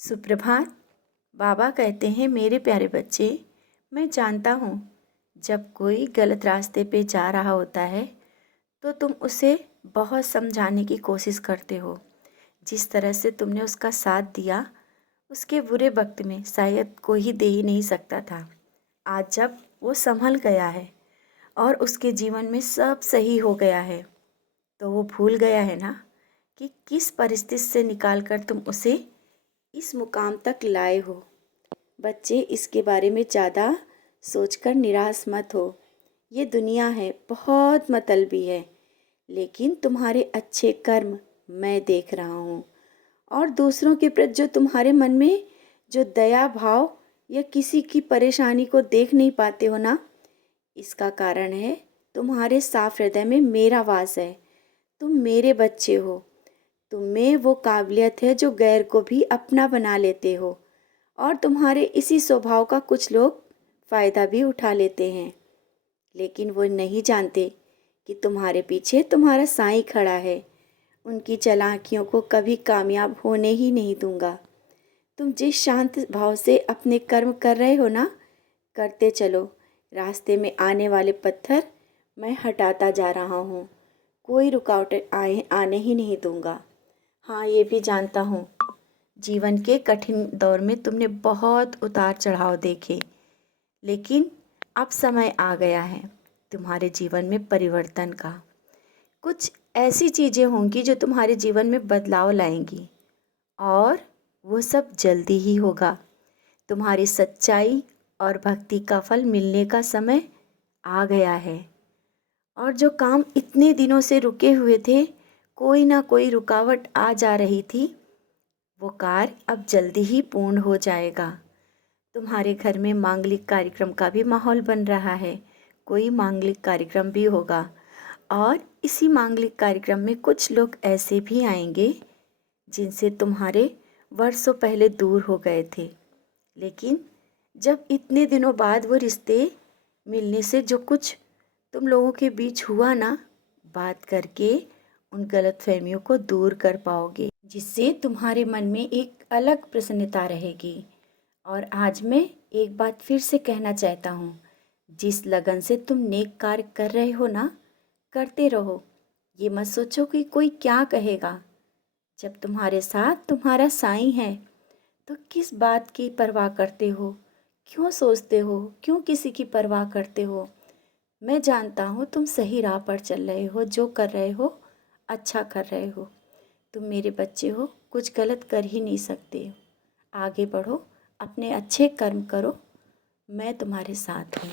सुप्रभात। बाबा कहते हैं, मेरे प्यारे बच्चे, मैं जानता हूँ जब कोई गलत रास्ते पे जा रहा होता है तो तुम उसे बहुत समझाने की कोशिश करते हो। जिस तरह से तुमने उसका साथ दिया, उसके बुरे वक्त में शायद कोई ही दे ही नहीं सकता था। आज जब वो संभल गया है और उसके जीवन में सब सही हो गया है, तो वो भूल गया है ना कि किस परिस्थिति से निकाल कर तुम उसे इस मुकाम तक लाए हो। बच्चे, इसके बारे में ज़्यादा सोचकर निराश मत हो। ये दुनिया है, बहुत मतलबी है, लेकिन तुम्हारे अच्छे कर्म मैं देख रहा हूँ। और दूसरों के प्रति जो तुम्हारे मन में जो दया भाव या किसी की परेशानी को देख नहीं पाते हो ना, इसका कारण है तुम्हारे साफ हृदय में मेरा वास है। तुम मेरे बच्चे हो। तुम में वो काबिलियत है जो गैर को भी अपना बना लेते हो, और तुम्हारे इसी स्वभाव का कुछ लोग फ़ायदा भी उठा लेते हैं। लेकिन वो नहीं जानते कि तुम्हारे पीछे तुम्हारा साईं खड़ा है। उनकी चालाकियों को कभी कामयाब होने ही नहीं दूंगा। तुम जिस शांत भाव से अपने कर्म कर रहे हो ना, करते चलो। रास्ते में आने वाले पत्थर मैं हटाता जा रहा हूँ। कोई रुकावटें आने ही नहीं दूंगा। हाँ, ये भी जानता हूँ, जीवन के कठिन दौर में तुमने बहुत उतार चढ़ाव देखे, लेकिन अब समय आ गया है तुम्हारे जीवन में परिवर्तन का। कुछ ऐसी चीज़ें होंगी जो तुम्हारे जीवन में बदलाव लाएंगी, और वो सब जल्दी ही होगा। तुम्हारी सच्चाई और भक्ति का फल मिलने का समय आ गया है। और जो काम इतने दिनों से रुके हुए थे, कोई ना कोई रुकावट आ जा रही थी, वो कार्य अब जल्दी ही पूर्ण हो जाएगा। तुम्हारे घर में मांगलिक कार्यक्रम का भी माहौल बन रहा है। कोई मांगलिक कार्यक्रम भी होगा, और इसी मांगलिक कार्यक्रम में कुछ लोग ऐसे भी आएंगे जिनसे तुम्हारे वर्षों पहले दूर हो गए थे। लेकिन जब इतने दिनों बाद वो रिश्ते मिलने से जो कुछ तुम लोगों के बीच हुआ ना, बात करके उन गलतफहमियों को दूर कर पाओगे, जिससे तुम्हारे मन में एक अलग प्रसन्नता रहेगी। और आज मैं एक बात फिर से कहना चाहता हूँ, जिस लगन से तुम नेक कार्य कर रहे हो ना, करते रहो। ये मत सोचो कि कोई क्या कहेगा। जब तुम्हारे साथ तुम्हारा साईं है तो किस बात की परवाह करते हो? क्यों सोचते हो? क्यों किसी की परवाह करते हो? मैं जानता हूँ तुम सही राह पर चल रहे हो, जो कर रहे हो अच्छा कर रहे हो। तुम मेरे बच्चे हो, कुछ गलत कर ही नहीं सकते हो। आगे बढ़ो, अपने अच्छे कर्म करो, मैं तुम्हारे साथ हूँ।